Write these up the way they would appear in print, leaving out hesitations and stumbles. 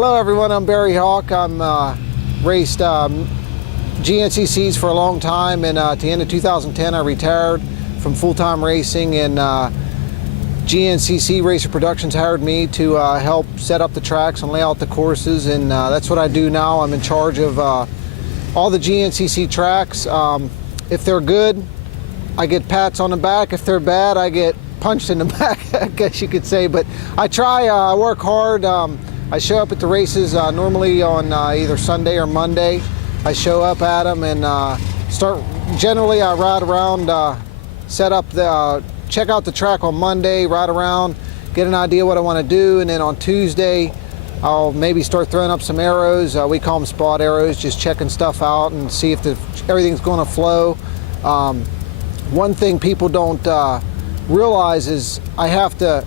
Hello everyone, I'm Barry Hawk. I'm raced GNCCs for a long time, and at the end of 2010 I retired from full-time racing, and GNCC Racer Productions hired me to help set up the tracks and lay out the courses, and that's what I do now. I'm in charge of all the GNCC tracks. If they're good, I get pats on the back. If they're bad, I get punched in the back, I guess you could say. But I try, I work hard. I show up at the races normally on either Sunday or Monday. I show up at them and generally I ride around, set up check out the track on Monday, ride around, get an idea what I want to do, and then on Tuesday I'll maybe start throwing up some arrows. We call them spot arrows, just checking stuff out and see if everything's going to flow. One thing people don't realize is I have to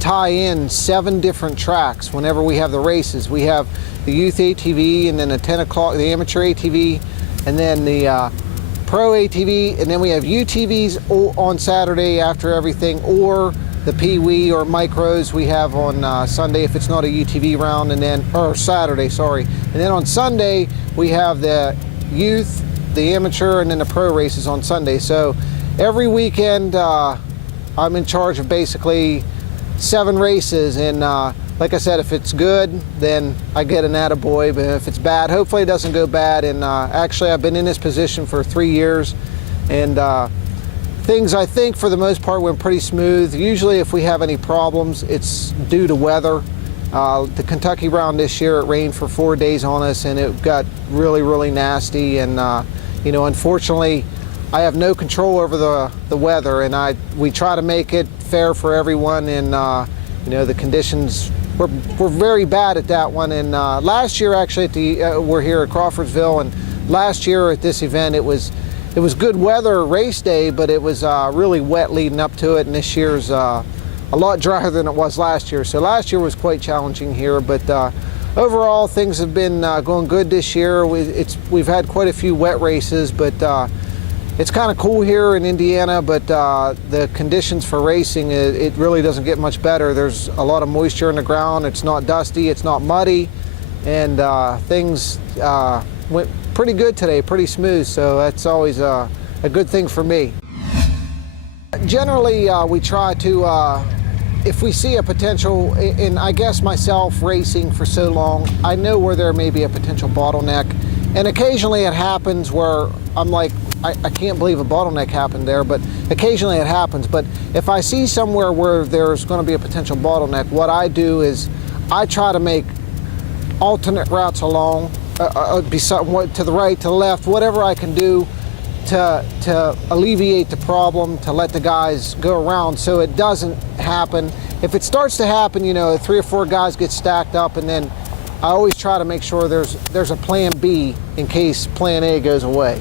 tie in 7 different tracks whenever we have the races. We have the youth ATV, and then the 10 o'clock, the amateur ATV, and then the pro ATV, and then we have UTVs on Saturday after everything, or the Pee-wee or micros we have on Sunday if it's not a UTV round, and then, or Saturday, sorry. And then on Sunday we have the youth, the amateur, and then the pro races on Sunday. So every weekend I'm in charge of basically 7 races, and like I said, if it's good, then I get an attaboy, but if it's bad, hopefully it doesn't go bad. And actually I've been in this position for 3 years, and things, I think, for the most part went pretty smooth. Usually if we have any problems, it's due to weather. The Kentucky round this year, it rained for 4 days on us, and it got really nasty, and you know, unfortunately I have no control over the weather, and we try to make it fair for everyone, and you know, the conditions were very bad at that one. And last year, actually, we're here at Crawfordsville, and last year at this event it was good weather race day, but it was really wet leading up to it, and this year's a lot drier than it was last year. So last year was quite challenging here, but overall things have been going good this year. We've had quite a few wet races, but it's kind of cool here in Indiana, but the conditions for racing, it really doesn't get much better. There's a lot of moisture in the ground. It's not dusty, it's not muddy, and things went pretty good today, pretty smooth, so that's always a good thing for me. Generally, we try to, if we see a potential, and I guess myself racing for so long, I know where there may be a potential bottleneck, and occasionally it happens where I'm like, I can't believe a bottleneck happened there, but occasionally it happens. But if I see somewhere where there's going to be a potential bottleneck, what I do is I try to make alternate routes along, be somewhat to the right, to the left, whatever I can do to alleviate the problem, to let the guys go around so it doesn't happen. If it starts to happen, you know, 3 or 4 guys get stacked up, and then I always try to make sure there's a plan B in case plan A goes away.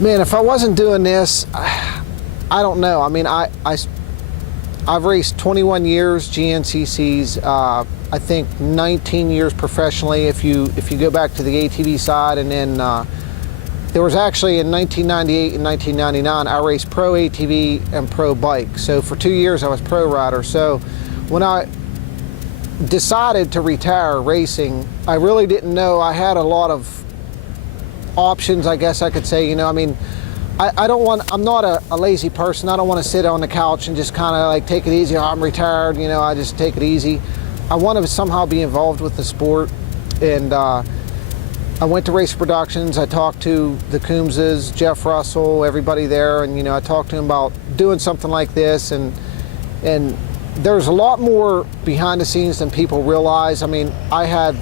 Man, if I wasn't doing this, I don't know. I mean, I've raced 21 years GNCCs. I think 19 years professionally if you go back to the ATV side, and then there was actually in 1998 and 1999 I raced pro ATV and pro bike. So for 2 years I was pro rider. So when I decided to retire racing, I really didn't know I had a lot of options, I guess I could say. You know, I mean, I'm not a lazy person. I don't want to sit on the couch and just kind of like take it easy. Oh, I'm retired, you know, I just take it easy. I want to somehow be involved with the sport, and I went to Racer Productions. I talked to the Coombses, Jeff Russell, everybody there, and you know, I talked to him about doing something like this, and there's a lot more behind the scenes than people realize. I mean, I had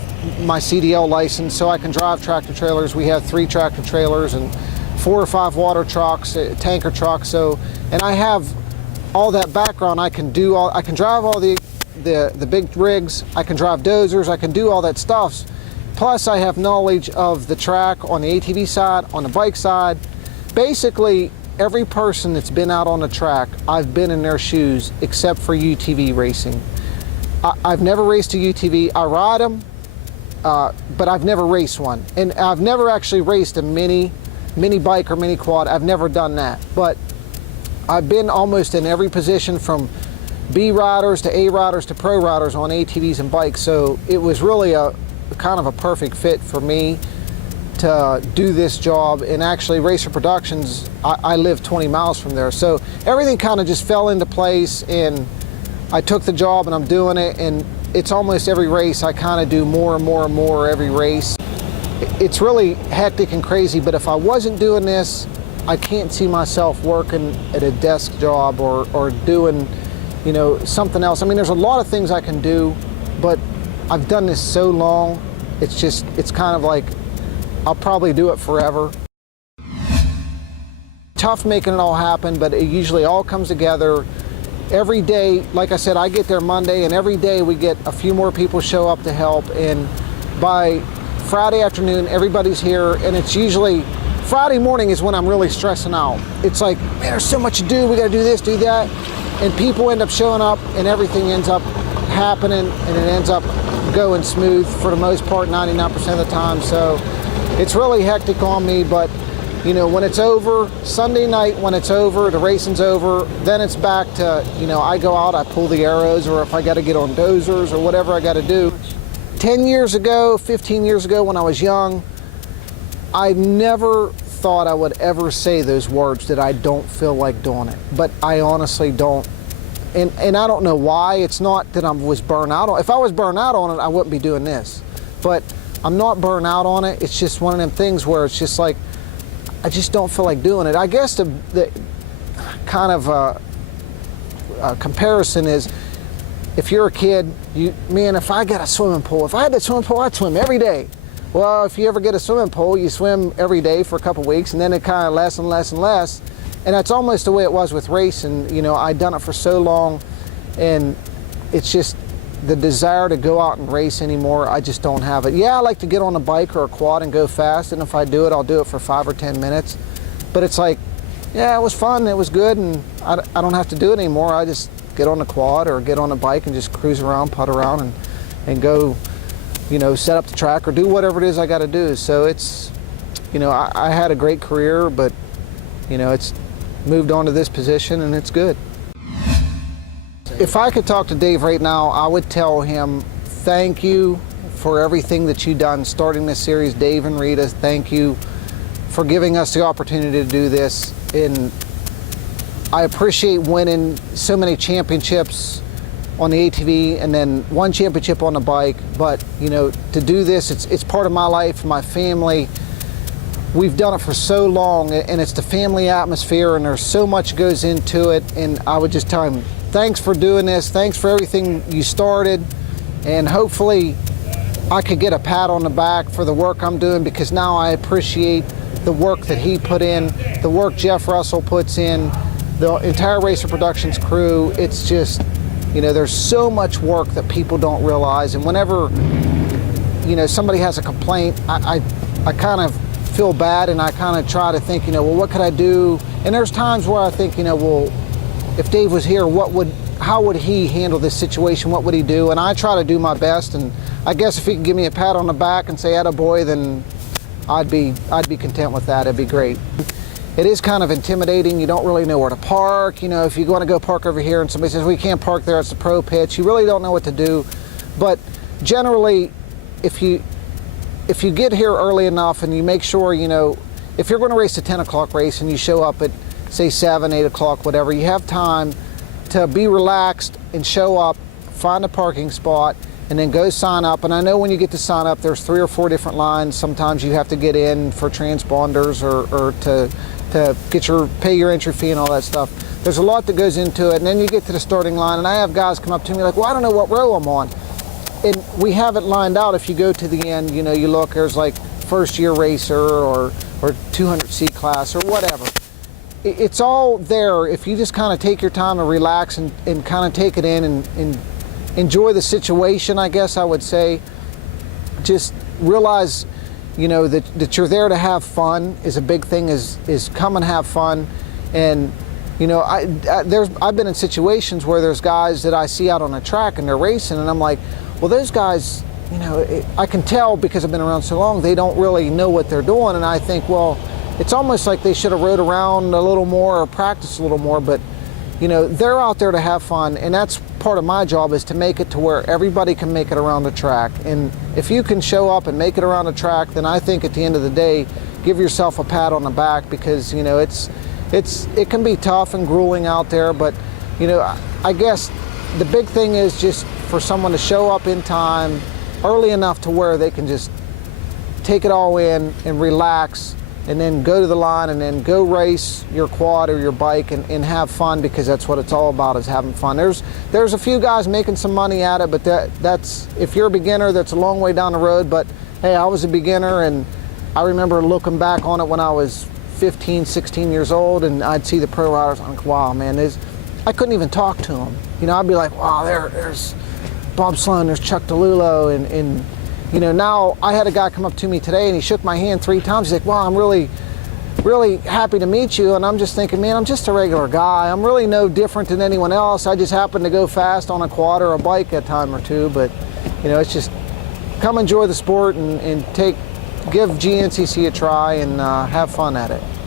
my CDL license, so I can drive tractor trailers. We have 3 tractor trailers and 4 or 5 water trucks, tanker trucks. So, and I have all that background. I can drive all the big rigs. I can drive dozers. I can do all that stuff. Plus, I have knowledge of the track on the ATV side, on the bike side. Basically, every person that's been out on the track, I've been in their shoes, except for UTV racing. I've never raced a UTV. I ride them, but I've never raced one. And I've never actually raced a mini bike or mini quad. I've never done that. But I've been almost in every position, from B riders to A riders to pro riders on ATVs and bikes. So it was really a kind of a perfect fit for me to do this job. And actually Racer Productions, I live 20 miles from there, so everything kind of just fell into place, and I took the job and I'm doing it, and it's almost every race I kind of do more and more and more every race. It's really hectic and crazy, but if I wasn't doing this, I can't see myself working at a desk job or doing, you know, something else. I mean, there's a lot of things I can do, but I've done this so long, it's kind of like I'll probably do it forever. Tough making it all happen, but it usually all comes together. Every day, like I said, I get there Monday, and every day we get a few more people show up to help, and by Friday afternoon, everybody's here, and it's usually Friday morning is when I'm really stressing out. It's like, man, there's so much to do. We got to do this, do that. And people end up showing up, and everything ends up happening, and it ends up going smooth for the most part, 99% of the time. So it's really hectic on me, but you know, when it's over, Sunday night when it's over, the racing's over, then it's back to, you know, I go out, I pull the arrows, or if I got to get on dozers or whatever I got to do. 10 years ago, 15 years ago when I was young, I never thought I would ever say those words, that I don't feel like doing it, but I honestly don't. And I don't know why. It's not that I was burnt out on it. If I was burnt out on it, I wouldn't be doing this. But I'm not burnt out on it. It's just one of them things where it's just like, I just don't feel like doing it. I guess the kind of comparison is, if you're a kid, man, if I got a swimming pool, if I had that swimming pool, I'd swim every day. Well, if you ever get a swimming pool, you swim every day for a couple weeks, and then it kind of less and less and less. And that's almost the way it was with racing. You know, I'd done it for so long, and it's just the desire to go out and race anymore, I just don't have it. Yeah, I like to get on a bike or a quad and go fast, and if I do it, I'll do it for 5 or 10 minutes. But it's like, yeah, it was fun, it was good, and I don't have to do it anymore. I just get on the quad or get on a bike and just cruise around, putt around, and go, you know, set up the track or do whatever it is I got to do. So it's, you know, I had a great career, but, you know, it's moved on to this position, and it's good. If I could talk to Dave right now, I would tell him, thank you for everything that you've done starting this series. Dave and Rita, thank you for giving us the opportunity to do this. And I appreciate winning so many championships on the ATV and then one championship on the bike. But, you know, to do this, it's part of my life, my family. We've done it for so long, and it's the family atmosphere, and there's so much goes into it. And I would just tell him, thanks for doing this. Thanks for everything you started. And hopefully I could get a pat on the back for the work I'm doing, because now I appreciate the work that he put in, the work Jeff Russell puts in, the entire Racer Productions crew. It's just, you know, there's so much work that people don't realize. And whenever, you know, somebody has a complaint, I kind of feel bad, and I kind of try to think, you know, well, what could I do? And there's times where I think, you know, well, if Dave was here, how would he handle this situation? What would he do? And I try to do my best, and I guess if he could give me a pat on the back and say, attaboy, then I'd be content with that. It'd be great. It is kind of intimidating. You don't really know where to park. You know, if you want to go park over here and somebody says, we can't park there, it's the pro pitch, you really don't know what to do. But generally, if you get here early enough and you make sure, you know, if you're going to race a 10 o'clock race and you show up at, say, 7, 8 o'clock, whatever, you have time to be relaxed and show up, find a parking spot, and then go sign up. And I know when you get to sign up, there's 3 or 4 different lines. Sometimes you have to get in for transponders or to pay your entry fee and all that stuff. There's a lot that goes into it. And then you get to the starting line, and I have guys come up to me like, well, I don't know what row I'm on. And we have it lined out. If you go to the end, you know, you look, there's like first year racer or 200C class or whatever. It's all there if you just kind of take your time to relax and kind of take it in and enjoy the situation, I guess I would say. Just realize, you know, that you're there to have fun is a big thing, is come and have fun. And, you know, I've been in situations where there's guys that I see out on the track and they're racing, and I'm like, well, those guys, you know, I can tell because I've been around so long, they don't really know what they're doing. And I think, well, it's almost like they should have rode around a little more or practiced a little more. But you know, they're out there to have fun, and that's part of my job, is to make it to where everybody can make it around the track. And if you can show up and make it around the track, then I think at the end of the day, give yourself a pat on the back, because, you know, it can be tough and grueling out there. But, you know, I guess the big thing is just for someone to show up in time, early enough to where they can just take it all in and relax, and then go to the line and then go race your quad or your bike and have fun, because that's what it's all about, is having fun. There's a few guys making some money at it, but that's if you're a beginner, that's a long way down the road. But hey, I was a beginner, and I remember looking back on it when I was 15, 16 years old, and I'd see the pro riders. I'm like, wow, man, I couldn't even talk to them. You know, I'd be like, wow, there's Bob Sloan, there's Chuck DeLulo, and you know, now I had a guy come up to me today, and he shook my hand 3 times. He's like, wow, I'm really, really happy to meet you. And I'm just thinking, man, I'm just a regular guy. I'm really no different than anyone else. I just happen to go fast on a quad or a bike a time or two. But, you know, it's just come enjoy the sport and give GNCC a try and have fun at it.